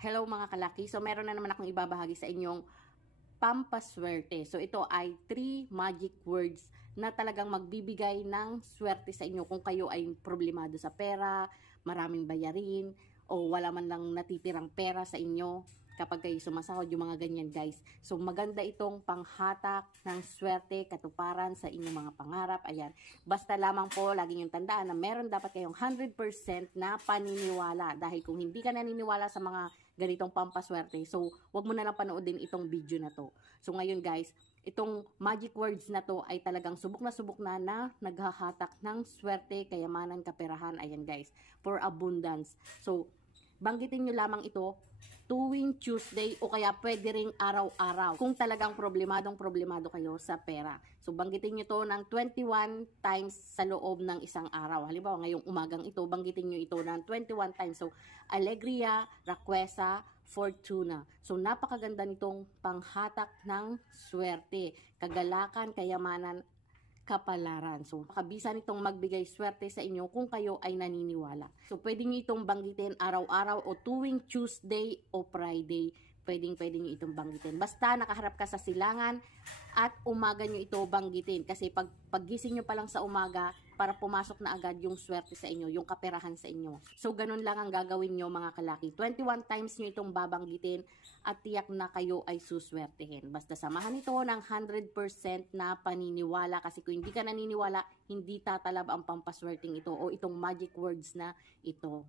Hello mga kalaki, so meron na naman akong ibabahagi sa inyong pampaswerte. So ito ay 3 magic words na talagang magbibigay ng swerte sa inyo kung kayo ay problemado sa pera, maraming bayarin, o wala man lang natitirang pera sa inyo kapag kayo sumasahod, yung mga ganyan guys. So maganda itong panghatak ng swerte, katuparan sa inyong mga pangarap. Ayan, basta lamang po lagi yung tandaan na meron dapat kayong 100% na paniniwala. Dahil kung hindi ka naniniwala sa mga ganitong pampaswerte, so wag mo na lang panoodin itong video na to. So ngayon guys, itong magic words na to ay talagang subok na naghahatak ng swerte, kayamanan, kaperahan. Ayan guys, for abundance. So banggitin nyo lamang ito tuwing Tuesday o kaya pwede ring araw-araw kung talagang problemado kayo sa pera. So banggitin nyo to ng 21 times sa loob ng isang araw. Halimbawa ngayong umagang ito, banggitin nyo ito ng 21 times. So alegria, rakwesa, fortuna. So napakaganda nitong panghatak ng swerte, kagalakan, kayamanan, kapalaran. So, makabisa nitong magbigay swerte sa inyo kung kayo ay naniniwala. So, pwede nyo itong banggitin araw-araw o tuwing Tuesday o Friday. Pwede nyo itong banggitin. Basta nakaharap ka sa silangan at umaga nyo ito banggitin. Kasi paggising nyo pa lang sa umaga, para pumasok na agad yung swerte sa inyo, yung kaperahan sa inyo. So, ganun lang ang gagawin nyo mga kalaki. 21 times nyo itong babanggitin at tiyak na kayo ay suswertehin. Basta samahan ito ng 100% na paniniwala. Kasi kung hindi ka naniniwala, hindi tatalab ang pampaswerteng ito o itong magic words na ito.